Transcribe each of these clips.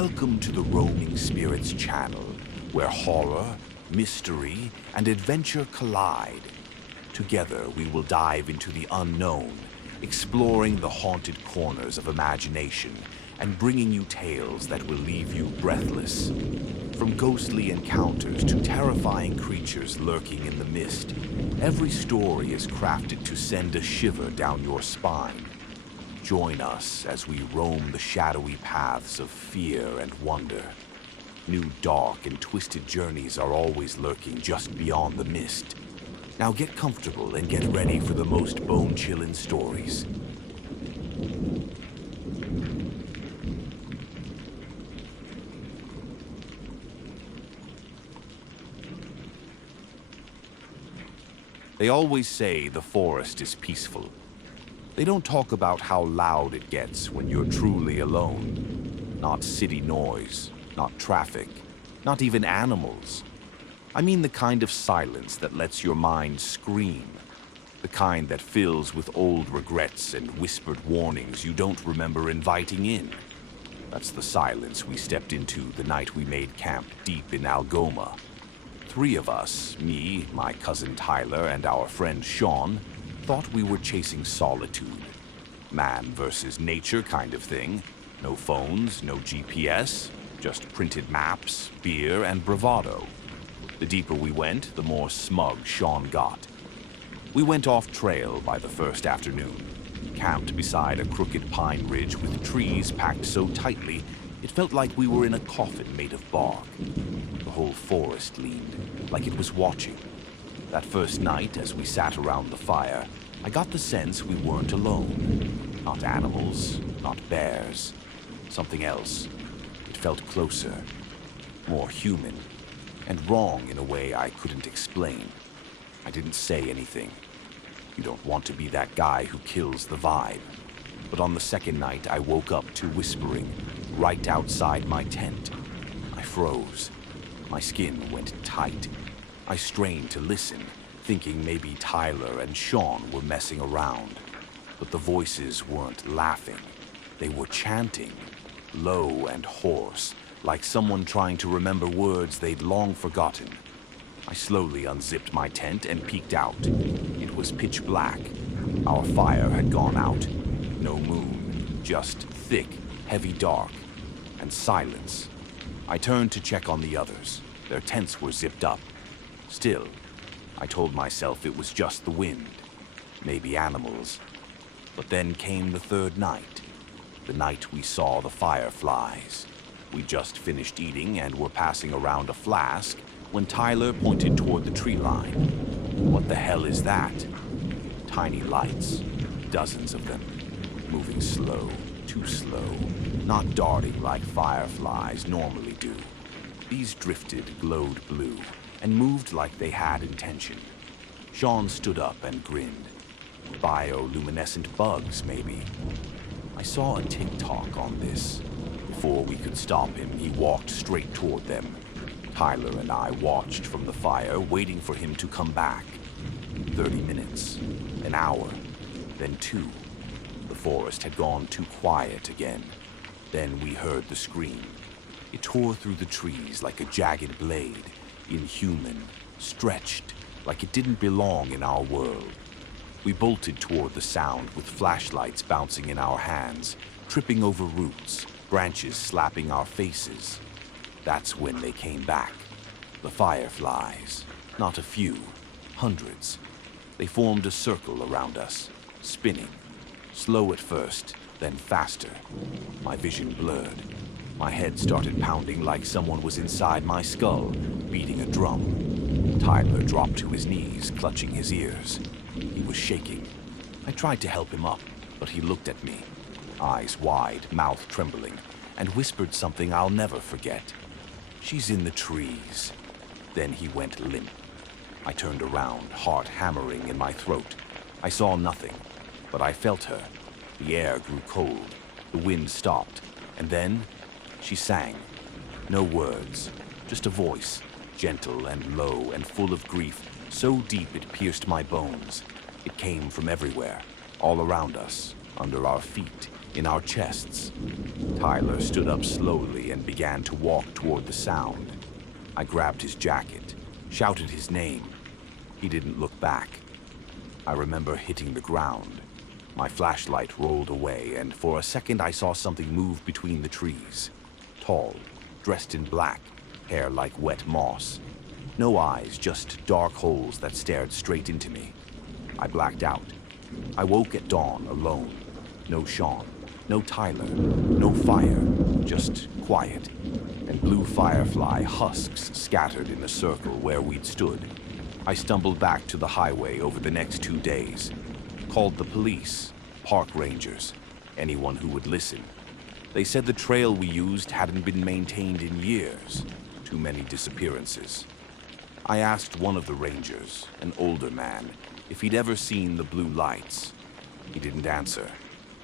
Welcome to the Roaming Spirits channel, where horror, mystery, and adventure collide. Together, we will dive into the unknown, exploring the haunted corners of imagination and bringing you tales that will leave you breathless. From ghostly encounters to terrifying creatures lurking in the mist, every story is crafted to send a shiver down your spine. Join us as we roam the shadowy paths of fear and wonder. New dark and twisted journeys are always lurking just beyond the mist. Now get comfortable and get ready for the most bone-chilling stories. They always say the forest is peaceful. They don't talk about how loud it gets when you're truly alone. Not city noise, not traffic, not even animals. I mean the kind of silence that lets your mind scream. The kind that fills with old regrets and whispered warnings you don't remember inviting in. That's the silence we stepped into the night we made camp deep in Algoma. 3 of us, me, my cousin Tyler, and our friend Sean, thought we were chasing solitude. Man versus nature kind of thing. No phones, no GPS, just printed maps, beer, and bravado. The deeper we went, the more smug Sean got. We went off trail by the first afternoon, camped beside a crooked pine ridge with trees packed so tightly it felt like we were in a coffin made of bark. The whole forest leaned, like it was watching. That first night, as we sat around the fire, I got the sense we weren't alone. Not animals, not bears. Something else. It felt closer, more human, and wrong in a way I couldn't explain. I didn't say anything. You don't want to be that guy who kills the vibe. But on the second night, I woke up to whispering right outside my tent. I froze. My skin went tight. I strained to listen, thinking maybe Tyler and Sean were messing around. But the voices weren't laughing. They were chanting, low and hoarse, like someone trying to remember words they'd long forgotten. I slowly unzipped my tent and peeked out. It was pitch black. Our fire had gone out. No moon, just thick, heavy dark, and silence. I turned to check on the others. Their tents were zipped up. Still, I told myself it was just the wind, maybe animals. But then came the third night, the night we saw the fireflies. We just finished eating and were passing around a flask when Tyler pointed toward the tree line. What the hell is that? Tiny lights, dozens of them, moving slow, too slow, not darting like fireflies normally do. These drifted, glowed blue, and moved like they had intention. Sean stood up and grinned. Bioluminescent bugs, maybe. I saw a TikTok on this. Before we could stop him, he walked straight toward them. Tyler and I watched from the fire, waiting for him to come back. 30 minutes, an hour, then 2. The forest had gone too quiet again. Then we heard the scream. It tore through the trees like a jagged blade, inhuman, stretched, like it didn't belong in our world. We bolted toward the sound with flashlights bouncing in our hands, tripping over roots, branches slapping our faces. That's when they came back. The fireflies. Not a few, hundreds. They formed a circle around us, spinning. Slow at first, then faster. My vision blurred. My head started pounding like someone was inside my skull, beating a drum. Tyler dropped to his knees, clutching his ears. He was shaking. I tried to help him up, but he looked at me, eyes wide, mouth trembling, and whispered something I'll never forget. "She's in the trees." Then he went limp. I turned around, heart hammering in my throat. I saw nothing, but I felt her. The air grew cold. The wind stopped. And then she sang. No words, just a voice, gentle and low and full of grief, so deep it pierced my bones. It came from everywhere, all around us, under our feet, in our chests. Tyler stood up slowly and began to walk toward the sound. I grabbed his jacket, shouted his name. He didn't look back. I remember hitting the ground. My flashlight rolled away, and for a second I saw something move between the trees. Tall, dressed in black, hair like wet moss. No eyes, just dark holes that stared straight into me. I blacked out. I woke at dawn alone. No Sean, no Tyler, no fire, just quiet, and blue firefly husks scattered in a circle where we'd stood. I stumbled back to the highway over the next 2 days. Called the police, park rangers, anyone who would listen. They said the trail we used hadn't been maintained in years. Too many disappearances. I asked one of the rangers, an older man, if he'd ever seen the blue lights. He didn't answer,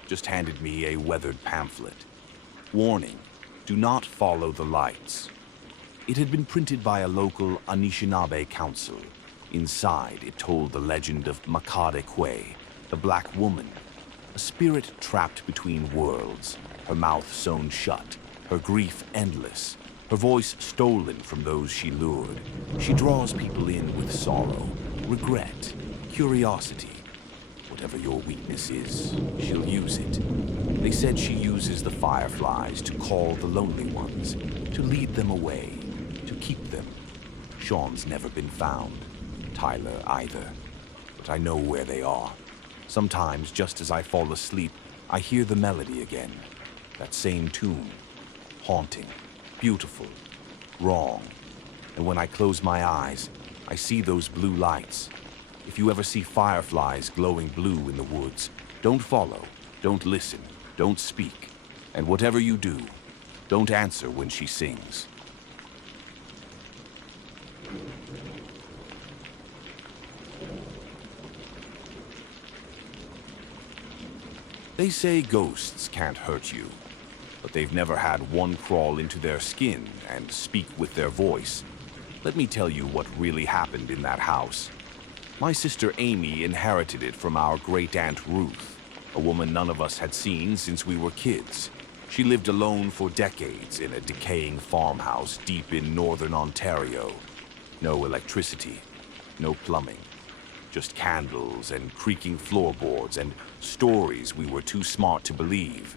just handed me a weathered pamphlet. Warning, do not follow the lights. It had been printed by a local Anishinaabe council. Inside, it told the legend of Makade Kwe, the black woman, a spirit trapped between worlds, her mouth sewn shut, her grief endless, her voice stolen from those she lured. She draws people in with sorrow, regret, curiosity. Whatever your weakness is, she'll use it. They said she uses the fireflies to call the lonely ones, to lead them away, to keep them. Sean's never been found, Tyler either, but I know where they are. Sometimes, just as I fall asleep, I hear the melody again, that same tune, haunting, beautiful, wrong. And when I close my eyes, I see those blue lights. If you ever see fireflies glowing blue in the woods, don't follow, don't listen, don't speak. And whatever you do, don't answer when she sings. They say ghosts can't hurt you, but they've never had one crawl into their skin and speak with their voice. Let me tell you what really happened in that house. My sister Amy inherited it from our great-aunt Ruth, a woman none of us had seen since we were kids. She lived alone for decades in a decaying farmhouse deep in northern Ontario. No electricity, no plumbing. Just candles and creaking floorboards and stories we were too smart to believe.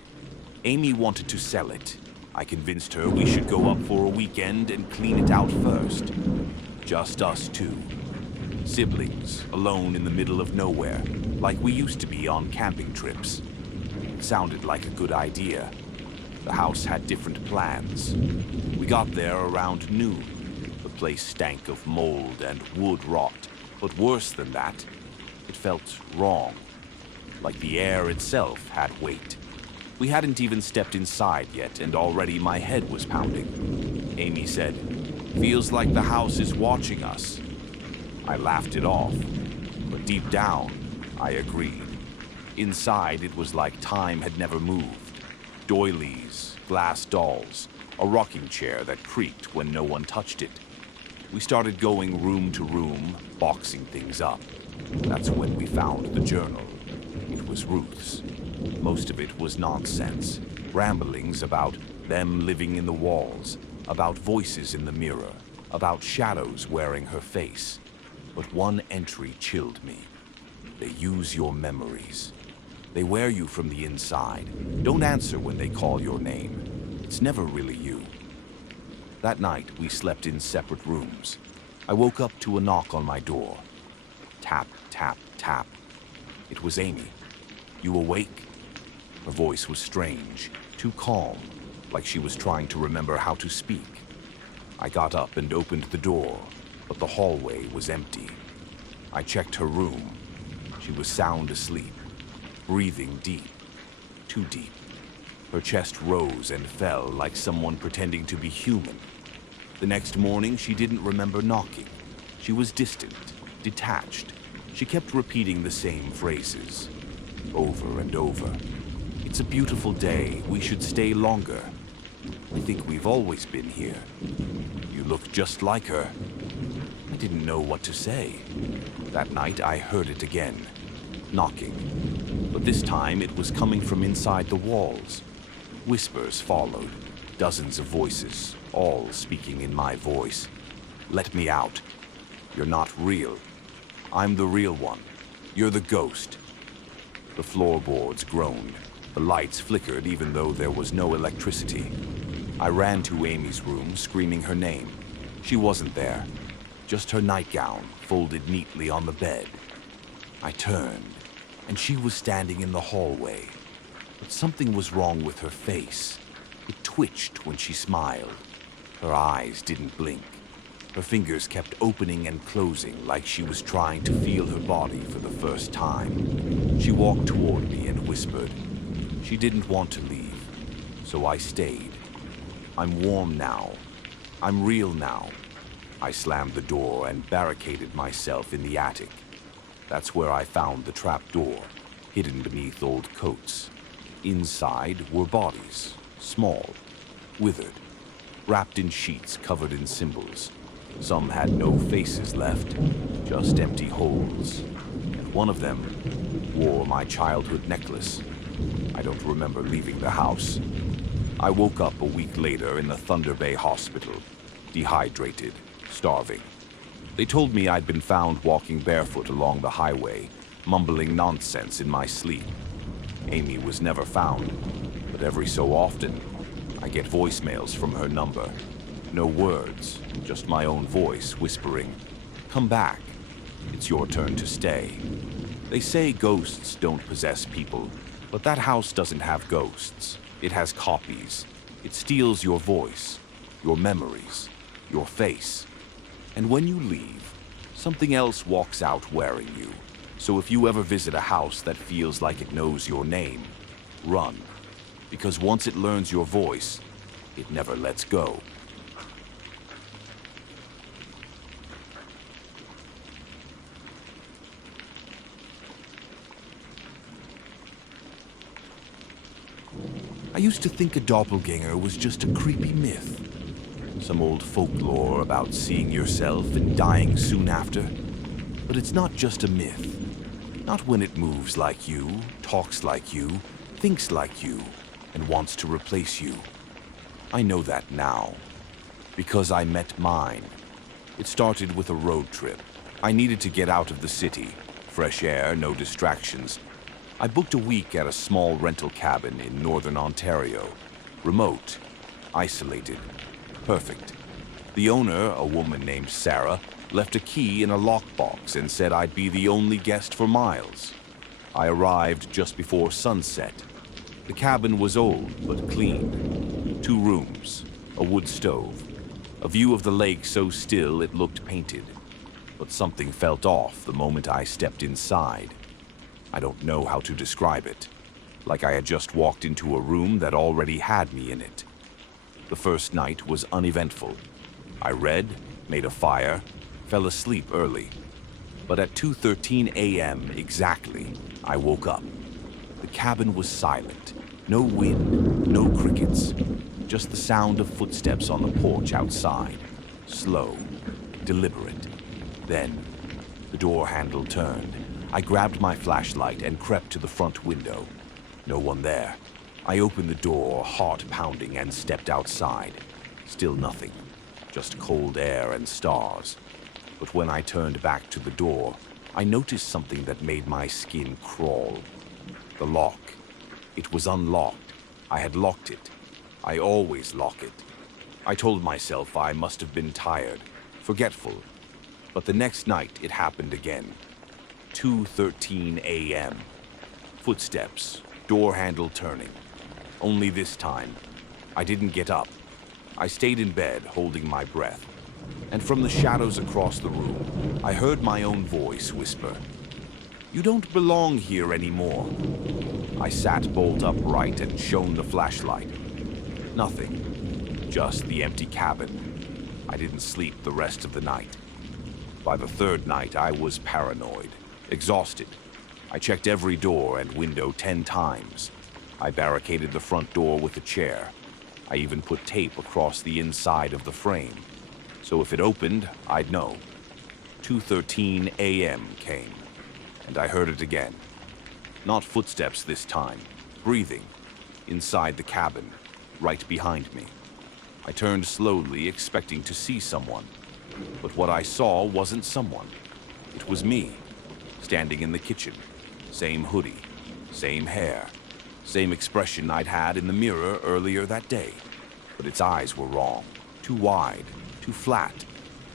Amy wanted to sell it. I convinced her we should go up for a weekend and clean it out first. Just us two. Siblings, alone in the middle of nowhere, like we used to be on camping trips. It sounded like a good idea. The house had different plans. We got there around noon. The place stank of mold and wood rot. But worse than that, it felt wrong, like the air itself had weight. We hadn't even stepped inside yet, and already my head was pounding. Amy said, "Feels like the house is watching us." I laughed it off, but deep down, I agreed. Inside, it was like time had never moved. Doilies, glass dolls, a rocking chair that creaked when no one touched it. We started going room to room, boxing things up. That's when we found the journal. It was Ruth's. Most of it was nonsense, ramblings about them living in the walls, about voices in the mirror, about shadows wearing her face. But one entry chilled me. They use your memories. They wear you from the inside. Don't answer when they call your name. It's never really you. That night, we slept in separate rooms. I woke up to a knock on my door. Tap, tap, tap. It was Amy. "You awake?" Her voice was strange, too calm, like she was trying to remember how to speak. I got up and opened the door, but the hallway was empty. I checked her room. She was sound asleep, breathing deep, too deep. Her chest rose and fell like someone pretending to be human. The next morning, she didn't remember knocking. She was distant, detached. She kept repeating the same phrases, over and over. "It's a beautiful day. We should stay longer. I think we've always been here. You look just like her." I didn't know what to say. That night, I heard it again, knocking. but this time it was coming from inside the walls. Whispers followed, dozens of voices, all speaking in my voice. Let me out. You're not real. I'm the real one. You're the ghost. The floorboards groaned. The lights flickered even though there was no electricity. I ran to Amy's room, screaming her name. She wasn't there. Just her nightgown, folded neatly on the bed. I turned, and she was standing in the hallway. But something was wrong with her face. It twitched when she smiled. Her eyes didn't blink. Her fingers kept opening and closing like she was trying to feel her body for the first time. She walked toward me and whispered. She didn't want to leave, so I stayed. I'm warm now. I'm real now. I slammed the door and barricaded myself in the attic. That's where I found the trap door, hidden beneath old coats. Inside were bodies, small, withered, wrapped in sheets covered in symbols. Some had no faces left, just empty holes. And one of them wore my childhood necklace. I don't remember leaving the house. I woke up a week later in the Thunder Bay Hospital, dehydrated, starving. They told me I'd been found walking barefoot along the highway, mumbling nonsense in my sleep. Amy was never found, but every so often, I get voicemails from her number. No words, just my own voice whispering, "Come back. It's your turn to stay." They say ghosts don't possess people, but that house doesn't have ghosts. It has copies. It steals your voice, your memories, your face. And when you leave, something else walks out wearing you. So if you ever visit a house that feels like it knows your name, run. Because once it learns your voice, it never lets go. I used to think a doppelganger was just a creepy myth. Some old folklore about seeing yourself and dying soon after. But it's not just a myth. Not when it moves like you, talks like you, thinks like you, and wants to replace you. I know that now. Because I met mine. It started with a road trip. I needed to get out of the city. Fresh air, no distractions. I booked a week at a small rental cabin in northern Ontario. Remote, isolated, perfect. The owner, a woman named Sarah, left a key in a lockbox and said I'd be the only guest for miles. I arrived just before sunset. The cabin was old but clean. 2 rooms, a wood stove, a view of the lake so still it looked painted. But something felt off the moment I stepped inside. I don't know how to describe it. Like I had just walked into a room that already had me in it. The first night was uneventful. I read, made a fire, fell asleep early. But at 2:13 a.m. exactly, I woke up. The cabin was silent. No wind, no crickets. Just the sound of footsteps on the porch outside. Slow, deliberate. Then, the door handle turned. I grabbed my flashlight and crept to the front window. No one there. I opened the door, heart pounding, and stepped outside. Still nothing. Just cold air and stars. But when I turned back to the door, I noticed something that made my skin crawl. The lock. It was unlocked. I had locked it. I always lock it. I told myself I must have been tired, forgetful. But the next night it happened again. 2:13 a.m. Footsteps, door handle turning. Only this time, I didn't get up. I stayed in bed, holding my breath. And from the shadows across the room, I heard my own voice whisper, "You don't belong here anymore." I sat bolt upright and shone the flashlight. Nothing, just the empty cabin. I didn't sleep the rest of the night. By the 3rd night, I was paranoid. Exhausted. I checked every door and window 10 times. I barricaded the front door with a chair. I even put tape across the inside of the frame. So if it opened, I'd know. 2:13 a.m. came, and I heard it again. Not footsteps this time. Breathing. Inside the cabin. Right behind me. I turned slowly, expecting to see someone. But what I saw wasn't someone. It was me. Standing in the kitchen. Same hoodie. Same hair. Same expression I'd had in the mirror earlier that day. But its eyes were wrong. Too wide. Too flat.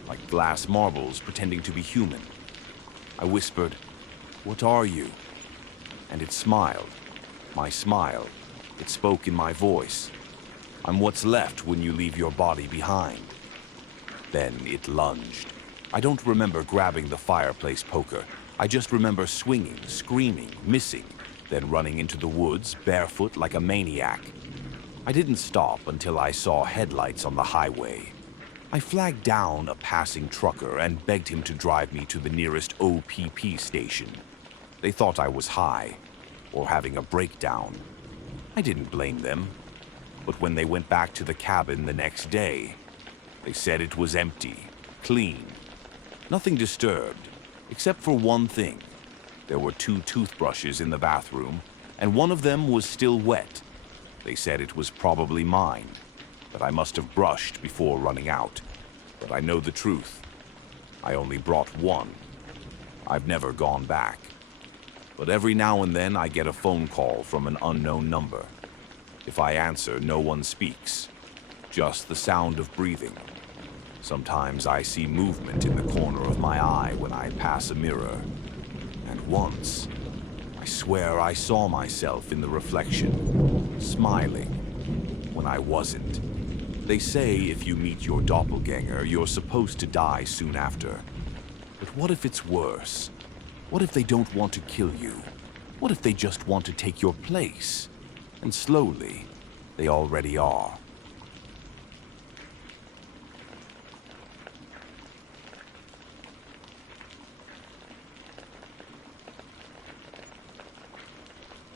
Like glass marbles pretending to be human. I whispered, "What are you?" And it smiled. My smile. It spoke in my voice. "I'm what's left when you leave your body behind." Then it lunged. I don't remember grabbing the fireplace poker. I just remember swinging, screaming, missing, then running into the woods barefoot like a maniac. I didn't stop until I saw headlights on the highway. I flagged down a passing trucker and begged him to drive me to the nearest OPP station. They thought I was high, or having a breakdown. I didn't blame them. But when they went back to the cabin the next day, they said it was empty, clean. Nothing disturbed, except for one thing. There were 2 toothbrushes in the bathroom, and one of them was still wet. They said it was probably mine, that I must have brushed before running out. But I know the truth. I only brought one. I've never gone back. But every now and then I get a phone call from an unknown number. If I answer, no one speaks. Just the sound of breathing. Sometimes I see movement in the corner of my eye when I pass a mirror. And once, I swear I saw myself in the reflection, smiling, when I wasn't. They say if you meet your doppelganger, you're supposed to die soon after. But what if it's worse? What if they don't want to kill you? What if they just want to take your place? And slowly, they already are.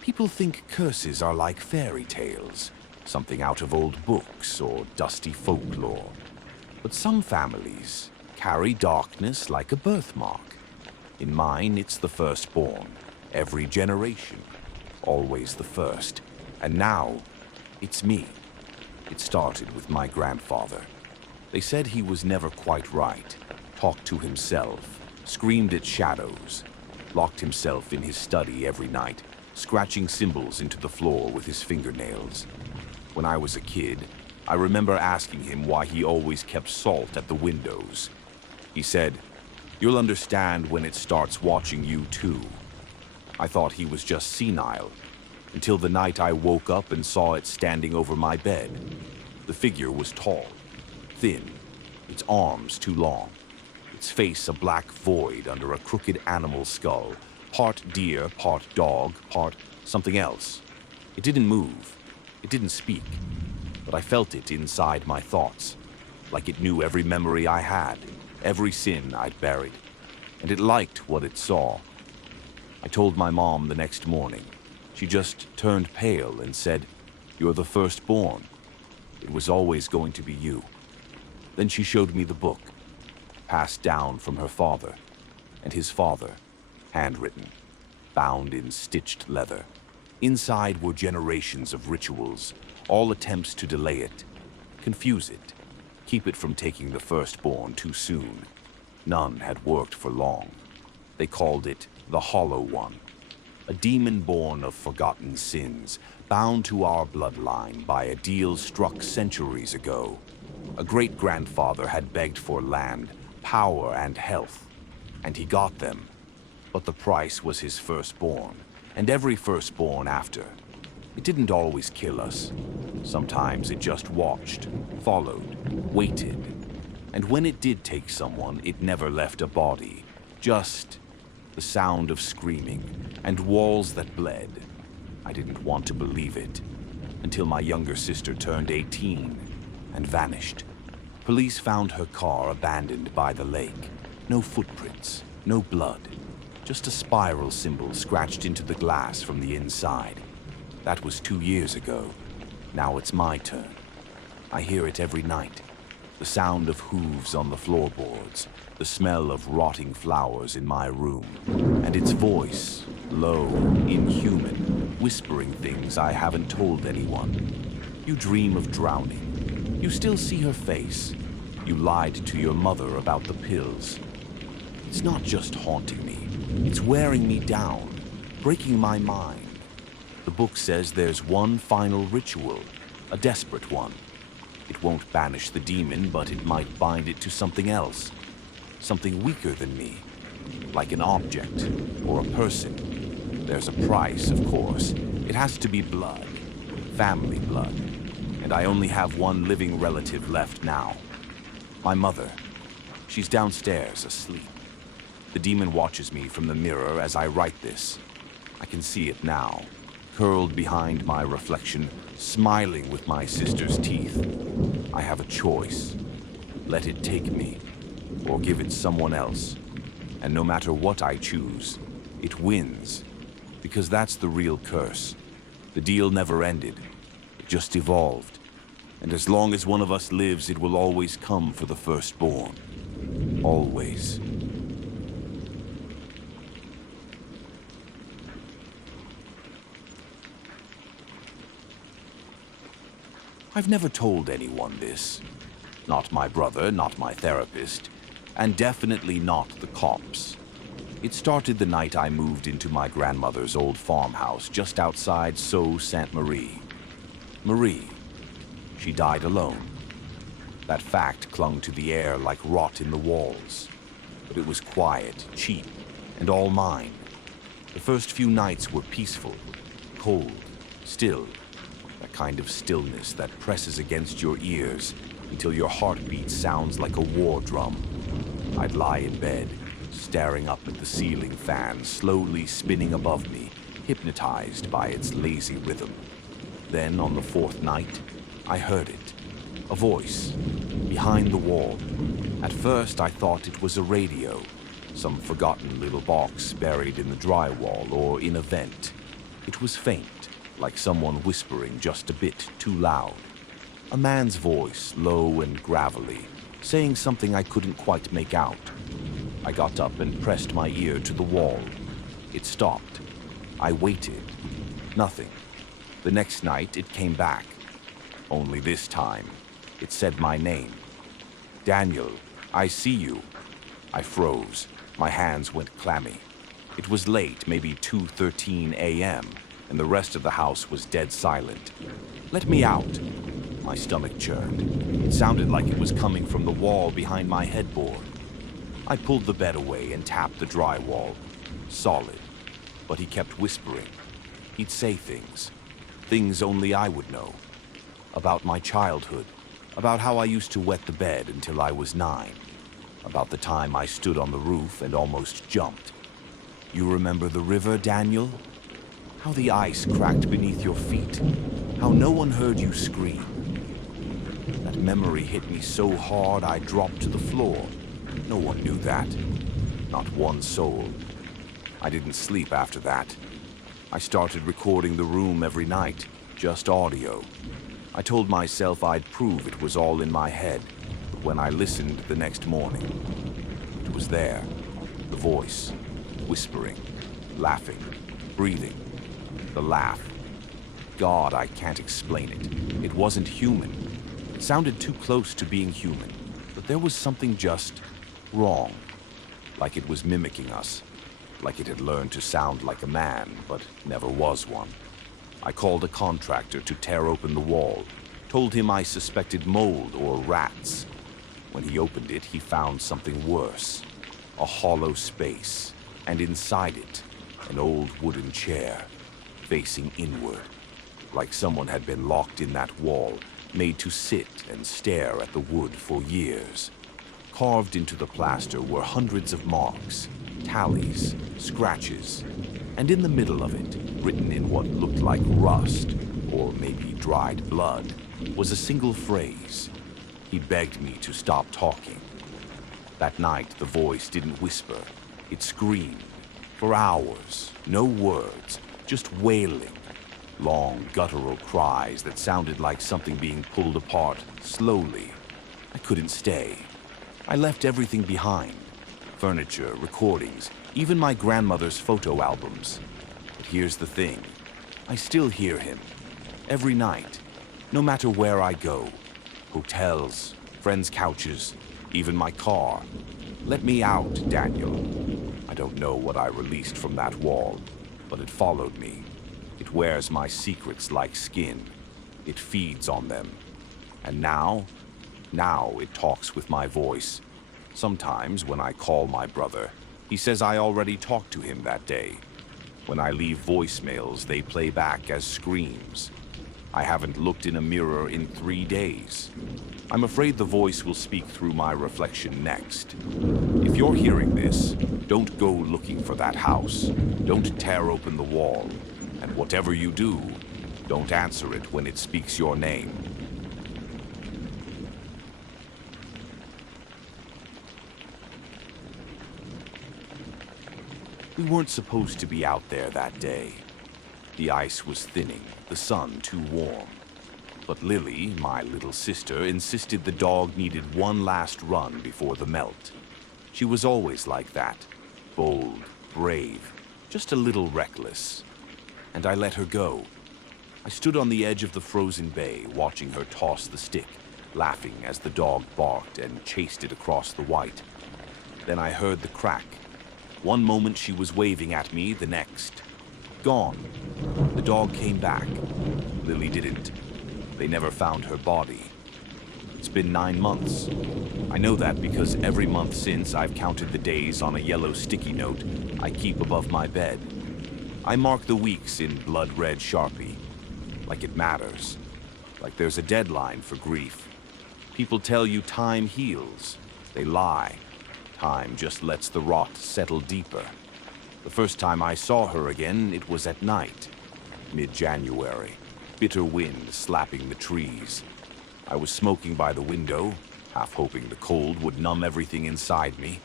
People think curses are like fairy tales, something out of old books or dusty folklore. But some families carry darkness like a birthmark. In mine, it's the firstborn, every generation, always the first. And now, it's me. It started with my grandfather. They said he was never quite right, talked to himself, screamed at shadows, locked himself in his study every night, scratching symbols into the floor with his fingernails. When I was a kid, I remember asking him why he always kept salt at the windows. He said, "You'll understand when it starts watching you too." I thought he was just senile, until the night I woke up and saw it standing over my bed. The figure was tall, thin, its arms too long, its face a black void under a crooked animal skull, part deer, part dog, part something else. It didn't move, it didn't speak, but I felt it inside my thoughts, like it knew every memory I had, every sin I'd buried, and it liked what it saw. I told my mom the next morning. She just turned pale and said, "You're the firstborn. It was always going to be you." Then she showed me the book, passed down from her father, and his father, handwritten, bound in stitched leather. Inside were generations of rituals, all attempts to delay it, confuse it, keep it from taking the firstborn too soon. None had worked for long. They called it the Hollow One. A demon born of forgotten sins, bound to our bloodline by a deal struck centuries ago. A great-grandfather had begged for land, power, and health, and he got them. But the price was his firstborn, and every firstborn after. It didn't always kill us. Sometimes it just watched, followed, waited. And when it did take someone, it never left a body, just the sound of screaming, and walls that bled. I didn't want to believe it, until my younger sister turned 18 and vanished. Police found her car abandoned by the lake. No footprints, no blood, just a spiral symbol scratched into the glass from the inside. That was 2 years ago. Now it's my turn. I hear it every night. The sound of hooves on the floorboards, the smell of rotting flowers in my room, and its voice, low, inhuman, whispering things I haven't told anyone. You dream of drowning. You still see her face. You lied to your mother about the pills. It's not just haunting me. It's wearing me down, breaking my mind. The book says there's one final ritual, a desperate one. It won't banish the demon, but it might bind it to something else. Something weaker than me, like an object or a person. There's a price, of course. It has to be blood, family blood. And I only have one living relative left now. My mother. She's downstairs, asleep. The demon watches me from the mirror as I write this. I can see it now, curled behind my reflection, smiling with my sister's teeth. I have a choice. Let it take me, or give it someone else. And no matter what I choose, it wins. Because that's the real curse. The deal never ended. It just evolved. And as long as one of us lives, it will always come for the firstborn. Always. I've never told anyone this. Not my brother, not my therapist, and definitely not the cops. It started the night I moved into my grandmother's old farmhouse just outside Sault-Ste-Marie. Marie. She died alone. That fact clung to the air like rot in the walls. But it was quiet, cheap, and all mine. The first few nights were peaceful, cold, still. That kind of stillness that presses against your ears until your heartbeat sounds like a war drum. I'd lie in bed, staring up at the ceiling fan slowly spinning above me, hypnotized by its lazy rhythm. Then, on the fourth night, I heard it. A voice, behind the wall. At first, I thought it was a radio, some forgotten little box buried in the drywall or in a vent. It was faint, like someone whispering just a bit too loud. A man's voice, low and gravelly, saying something I couldn't quite make out. I got up and pressed my ear to the wall. It stopped. I waited. Nothing. The next night, it came back. Only this time, it said my name. Daniel, I see you. I froze. My hands went clammy. It was late, maybe 2:13 a.m., and the rest of the house was dead silent. Let me out. My stomach churned. It sounded like it was coming from the wall behind my headboard. I pulled the bed away and tapped the drywall. Solid. But he kept whispering. He'd say things only I would know. About my childhood. About how I used to wet the bed until I was 9. About the time I stood on the roof and almost jumped. You remember the river, Daniel? How the ice cracked beneath your feet. How no one heard you scream. That memory hit me so hard I dropped to the floor. No one knew that. Not one soul. I didn't sleep after that. I started recording the room every night, just audio. I told myself I'd prove it was all in my head, but when I listened the next morning, it was there. The voice, whispering, laughing, breathing. The laugh. God, I can't explain it. It wasn't human. It sounded too close to being human, but there was something just wrong. Like it was mimicking us. Like it had learned to sound like a man, but never was one. I called a contractor to tear open the wall, told him I suspected mold or rats. When he opened it, he found something worse. A hollow space, and inside it, an old wooden chair, facing inward, like someone had been locked in that wall, made to sit and stare at the wood for years. Carved into the plaster were hundreds of marks, tallies, scratches, and in the middle of it, written in what looked like rust, or maybe dried blood, was a single phrase. He begged me to stop talking. That night, the voice didn't whisper. It screamed. For hours, no words, just wailing. Long, guttural cries that sounded like something being pulled apart slowly. I I couldn't stay. I left everything behind. Furniture, recordings, even my grandmother's photo albums. But here's the thing. I still hear him. Every night. No matter where I go. Hotels, friends' couches, even my car. Let me out, Daniel. I don't know what I released from that wall, but it followed me. It wears my secrets like skin. It feeds on them. And now it talks with my voice. Sometimes when I call my brother, he says I already talked to him that day. When I leave voicemails, they play back as screams. I haven't looked in a mirror in 3 days. I'm afraid the voice will speak through my reflection next. If you're hearing this, don't go looking for that house. Don't tear open the wall. And whatever you do, don't answer it when it speaks your name. We weren't supposed to be out there that day. The ice was thinning, the sun too warm. But Lily, my little sister, insisted the dog needed one last run before the melt. She was always like that, bold, brave, just a little reckless. And I let her go. I stood on the edge of the frozen bay, watching her toss the stick, laughing as the dog barked and chased it across the white. Then I heard the crack. One moment she was waving at me, the next. Gone. The dog came back. Lily didn't. They never found her body. It's been 9 months. I know that because every month since I've counted the days on a yellow sticky note I keep above my bed. I mark the weeks in blood-red Sharpie. Like it matters. Like there's a deadline for grief. People tell you time heals. They lie. Time just lets the rot settle deeper. The first time I saw her again, it was at night. Mid-January. Bitter wind slapping the trees. I was smoking by the window, half hoping the cold would numb everything inside me.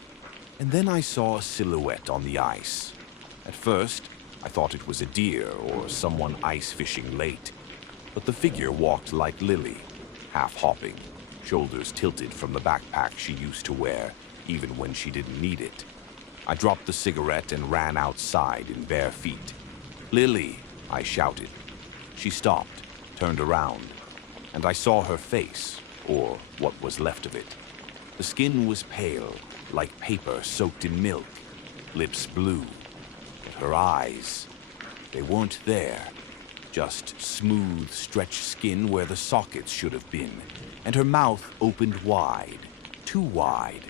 And then I saw a silhouette on the ice. At first, I thought it was a deer or someone ice fishing late. But the figure walked like Lily, half hopping, shoulders tilted from the backpack she used to wear, even when she didn't need it. I dropped the cigarette and ran outside in bare feet. "Lily!" I shouted. She stopped, turned around, and I saw her face, or what was left of it. The skin was pale, like paper soaked in milk, lips blue. But her eyes, they weren't there. Just smooth, stretched skin where the sockets should have been, and her mouth opened wide, too wide.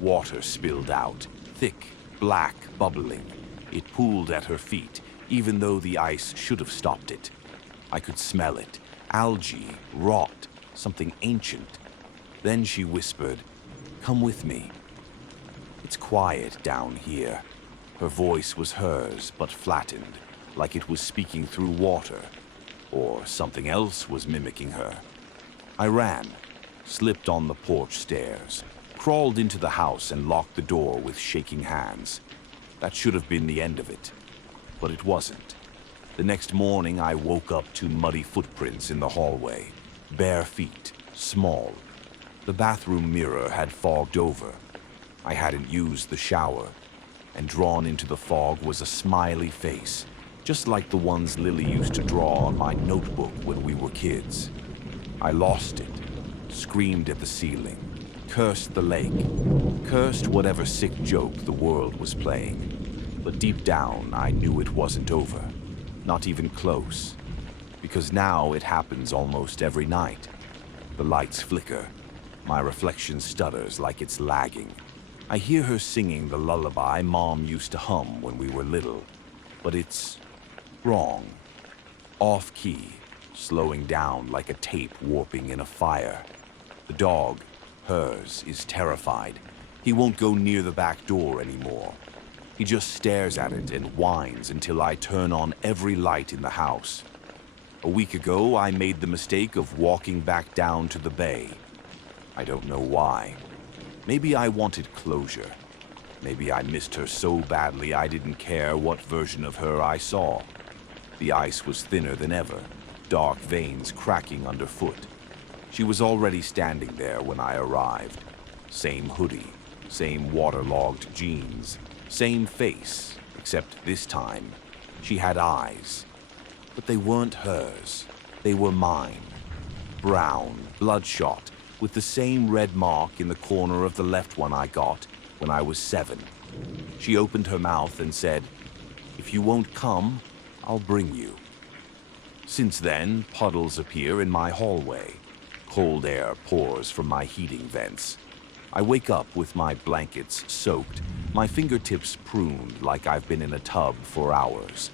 Water spilled out, thick, black, bubbling. It pooled at her feet, even though the ice should have stopped it. I could smell it. Algae, rot, something ancient. Then she whispered, "Come with me." It's quiet down here. Her voice was hers, but flattened, like it was speaking through water, or something else was mimicking her. I ran, slipped on the porch stairs, crawled into the house and locked the door with shaking hands. That should have been the end of it, but it wasn't. The next morning I woke up to muddy footprints in the hallway, bare feet, small. The bathroom mirror had fogged over. I hadn't used the shower, and drawn into the fog was a smiley face, just like the ones Lily used to draw on my notebook when we were kids. I lost it, screamed at the ceiling, cursed the lake, cursed whatever sick joke the world was playing. But deep down, I knew it wasn't over, not even close, because now it happens almost every night. The lights flicker, my reflection stutters like it's lagging. I hear her singing the lullaby Mom used to hum when we were little, but it's wrong, off-key, slowing down like a tape warping in a fire. The dog, hers, is terrified. He won't go near the back door anymore. He just stares at it and whines until I turn on every light in the house. A week ago, I made the mistake of walking back down to the bay. I don't know why. Maybe I wanted closure. Maybe I missed her so badly I didn't care what version of her I saw. The ice was thinner than ever, dark veins cracking underfoot. She was already standing there when I arrived. Same hoodie, same waterlogged jeans, same face, except this time she had eyes. But they weren't hers, they were mine. Brown, bloodshot, with the same red mark in the corner of the left one I got when I was 7. She opened her mouth and said, "If you won't come, I'll bring you." Since then, puddles appear in my hallway. Cold air pours from my heating vents. I wake up with my blankets soaked, my fingertips pruned like I've been in a tub for hours.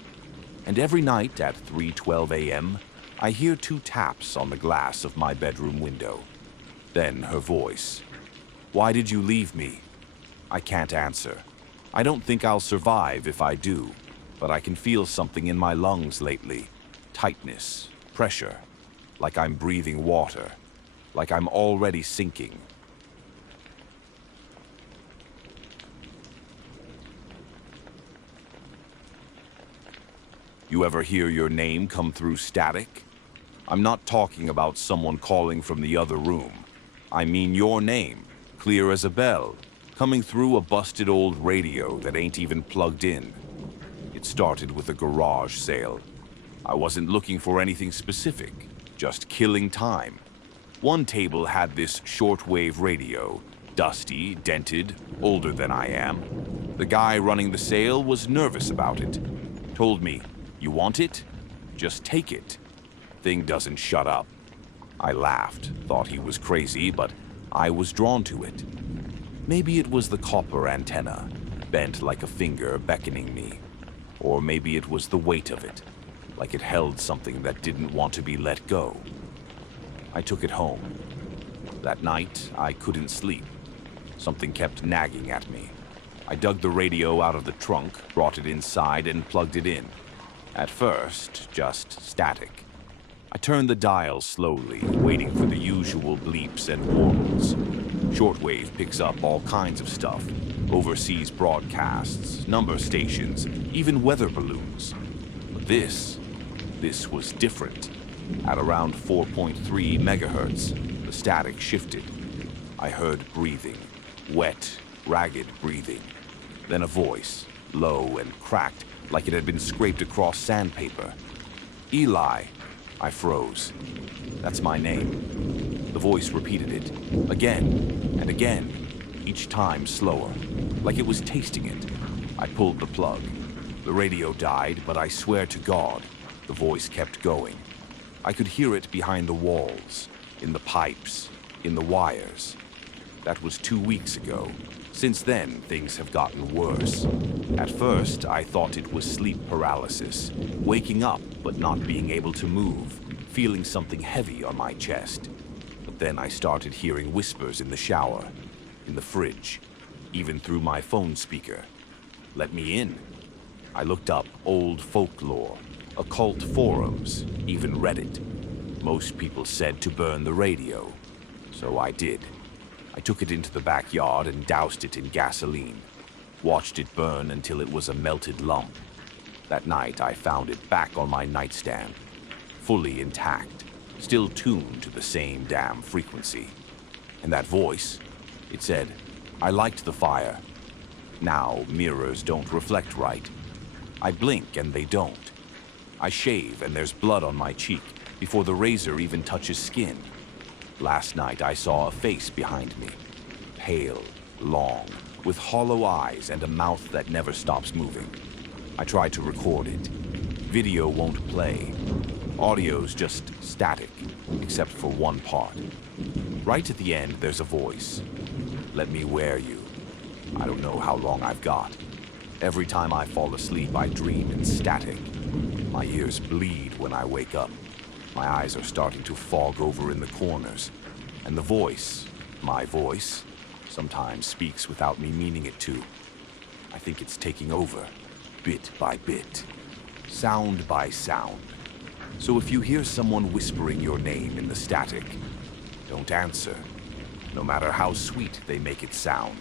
And every night at 3:12 a.m., I hear 2 taps on the glass of my bedroom window. Then her voice. "Why did you leave me?" I can't answer. I don't think I'll survive if I do, but I can feel something in my lungs lately. Tightness, pressure, like I'm breathing water, like I'm already sinking. You ever hear your name come through static? I'm not talking about someone calling from the other room. I mean your name, clear as a bell, coming through a busted old radio that ain't even plugged in. It started with a garage sale. I wasn't looking for anything specific, just killing time. One table had this shortwave radio, dusty, dented, older than I am. The guy running the sale was nervous about it. Told me, "You want it? Just take it." Thing doesn't shut up. I laughed, thought he was crazy, but I was drawn to it. Maybe it was the copper antenna, bent like a finger beckoning me. Or maybe it was the weight of it, like it held something that didn't want to be let go. I took it home. That night, I couldn't sleep. Something kept nagging at me. I dug the radio out of the trunk, brought it inside, and plugged it in. At first, just static. I turned the dial slowly, waiting for the usual bleeps and warbles. Shortwave picks up all kinds of stuff. Overseas broadcasts, number stations, even weather balloons. But this was different. At around 4.3 megahertz, the static shifted. I heard breathing, wet, ragged breathing. Then a voice, low and cracked, like it had been scraped across sandpaper. "Eli." I froze. That's my name. The voice repeated it, again and again, each time slower, like it was tasting it. I pulled the plug. The radio died, but I swear to God, the voice kept going. I could hear it behind the walls, in the pipes, in the wires. That was 2 weeks ago. Since then, things have gotten worse. At first, I thought it was sleep paralysis, waking up but not being able to move, feeling something heavy on my chest. But then I started hearing whispers in the shower, in the fridge, even through my phone speaker. Let me in. I looked up old folklore, occult forums, even Reddit. Most people said to burn the radio, so I did. I took it into the backyard and doused it in gasoline. Watched it burn until it was a melted lump. That night, I found it back on my nightstand, fully intact, still tuned to the same damn frequency. And that voice, it said, "I liked the fire. Now, mirrors don't reflect right. I blink and they don't. I shave and there's blood on my cheek before the razor even touches skin. Last night I saw a face behind me, pale, long, with hollow eyes and a mouth that never stops moving. I tried to record it. Video won't play. Audio's just static, except for one part. Right at the end, there's a voice. Let me wear you. I don't know how long I've got. Every time I fall asleep, I dream in static. My ears bleed when I wake up. My eyes are starting to fog over in the corners. And the voice, my voice, sometimes speaks without me meaning it to. I think it's taking over, bit by bit, sound by sound. So if you hear someone whispering your name in the static, don't answer, no matter how sweet they make it sound.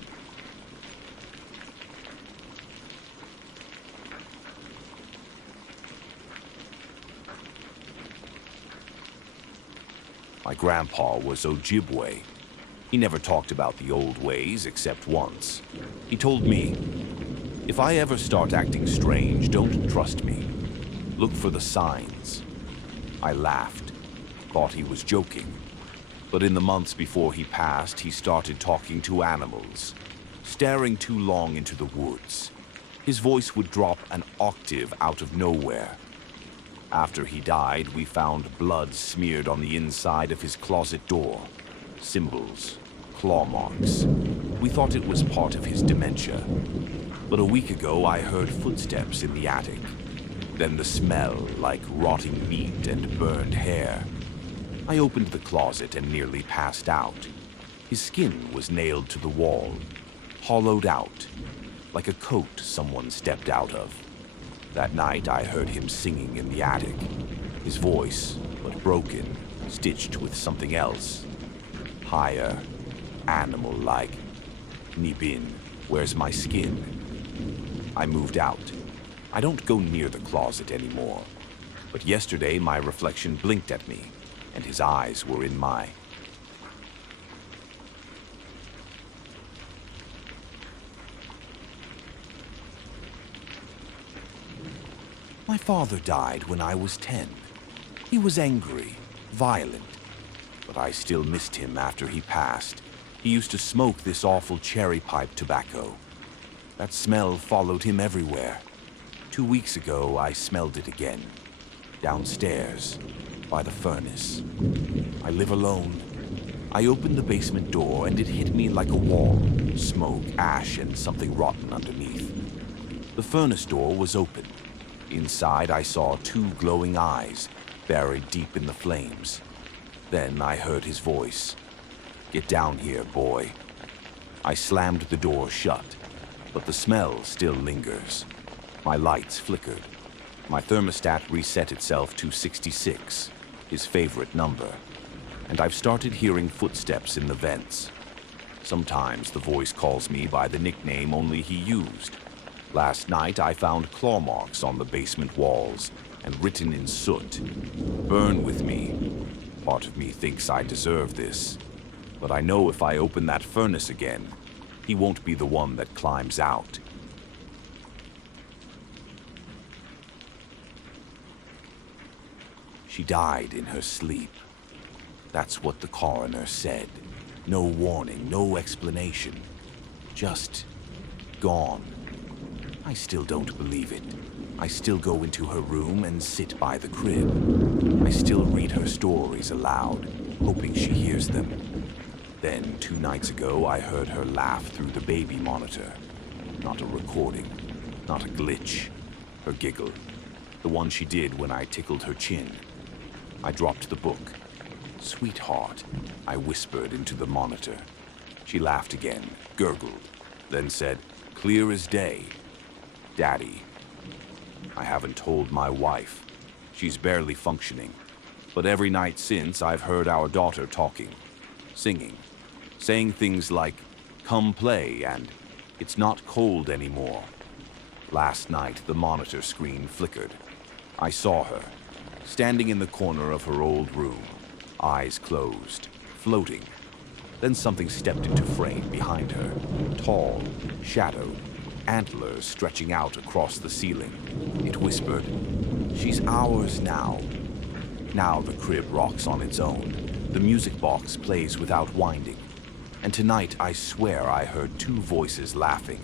My grandpa was Ojibwe. He never talked about the old ways except once. He told me, if I ever start acting strange, don't trust me. Look for the signs. I laughed, thought he was joking. But in the months before he passed, he started talking to animals, staring too long into the woods. His voice would drop an octave out of nowhere. After he died, we found blood smeared on the inside of his closet door. Symbols, claw marks. We thought it was part of his dementia. But a week ago, I heard footsteps in the attic. Then the smell like rotting meat and burned hair. I opened the closet and nearly passed out. His skin was nailed to the wall, hollowed out, like a coat someone stepped out of. That night, I heard him singing in the attic. His voice, but broken, stitched with something else. Higher, animal-like. Nibin, where's my skin? I moved out. I don't go near the closet anymore. But yesterday, my reflection blinked at me, and his eyes were in my... My father died when I was 10. He was angry, violent, but I still missed him after he passed. He used to smoke this awful cherry pipe tobacco. That smell followed him everywhere. 2 weeks ago, I smelled it again. Downstairs, by the furnace. I live alone. I opened the basement door and it hit me like a wall. Smoke, ash, and something rotten underneath. The furnace door was open. Inside, I saw 2 glowing eyes, buried deep in the flames. Then I heard his voice. "Get down here, boy." I slammed the door shut, but the smell still lingers. My lights flickered. My thermostat reset itself to 66, his favorite number. And I've started hearing footsteps in the vents. Sometimes the voice calls me by the nickname only he used. Last night, I found claw marks on the basement walls and written in soot. "Burn with me." Part of me thinks I deserve this. But I know if I open that furnace again, he won't be the one that climbs out. She died in her sleep. That's what the coroner said. No warning, no explanation. Just gone. I still don't believe it. I still go into her room and sit by the crib. I still read her stories aloud, hoping she hears them. Then, 2 nights ago, I heard her laugh through the baby monitor. Not a recording, not a glitch. Her giggle, the one she did when I tickled her chin. I dropped the book. "Sweetheart," I whispered into the monitor. She laughed again, gurgled, then said, clear as day, "Daddy." I haven't told my wife. She's barely functioning. But every night since, I've heard our daughter talking, singing, saying things like, "Come play," and "It's not cold anymore." Last night, the monitor screen flickered. I saw her, standing in the corner of her old room, eyes closed, floating. Then something stepped into frame behind her, tall, shadowed, antlers stretching out across the ceiling. It whispered, "She's ours now." Now the crib rocks on its own. The music box plays without winding. And tonight, I swear I heard 2 voices laughing.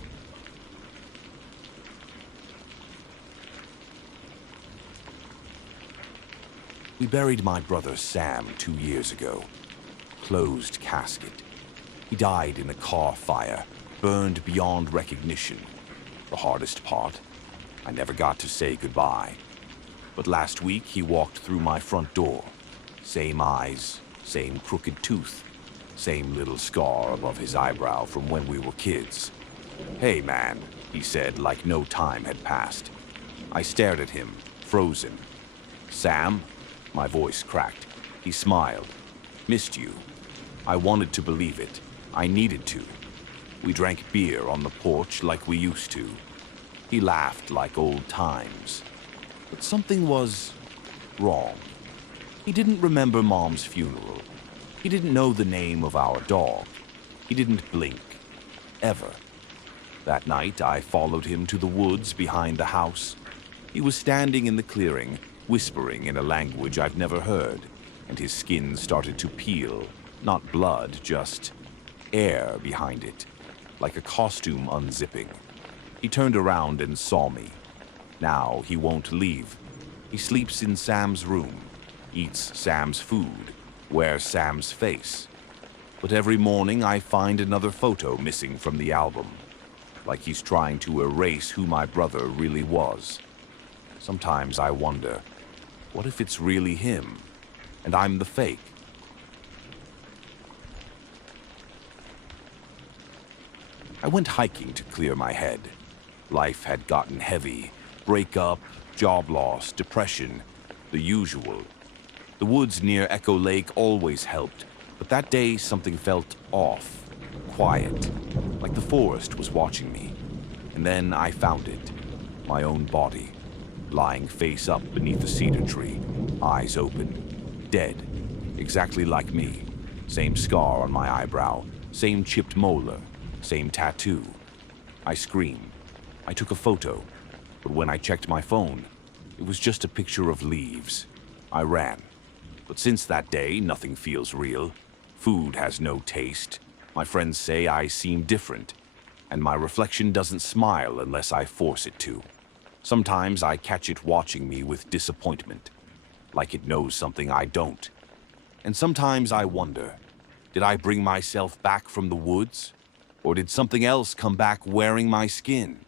We buried my brother Sam 2 years ago. Closed casket. He died in a car fire, burned beyond recognition. The hardest part, I never got to say goodbye. But last week, he walked through my front door. Same eyes, same crooked tooth, same little scar above his eyebrow from when we were kids. "Hey, man," he said, like no time had passed. I stared at him, frozen. "Sam?" My voice cracked. He smiled. "Missed you." I wanted to believe it. I needed to. We drank beer on the porch like we used to. He laughed like old times. But something was wrong. He didn't remember Mom's funeral. He didn't know the name of our dog. He didn't blink. Ever. That night, I followed him to the woods behind the house. He was standing in the clearing, whispering in a language I've never heard, and his skin started to peel. Not blood, just air behind it, like a costume unzipping. He turned around and saw me. Now he won't leave. He sleeps in Sam's room, eats Sam's food, wears Sam's face. But every morning I find another photo missing from the album, like he's trying to erase who my brother really was. Sometimes I wonder, what if it's really him, and I'm the fake? I went hiking to clear my head. Life had gotten heavy. Breakup, job loss, depression, the usual. The woods near Echo Lake always helped, but that day something felt off, quiet, like the forest was watching me. And then I found it, my own body, lying face up beneath a cedar tree, eyes open, dead, exactly like me. Same scar on my eyebrow, same chipped molar, same tattoo. I screamed. I took a photo, but when I checked my phone, it was just a picture of leaves. I ran. But since that day, nothing feels real. Food has no taste. My friends say I seem different, and my reflection doesn't smile unless I force it to. Sometimes I catch it watching me with disappointment, like it knows something I don't. And sometimes I wonder, did I bring myself back from the woods? Or did something else come back wearing my skin?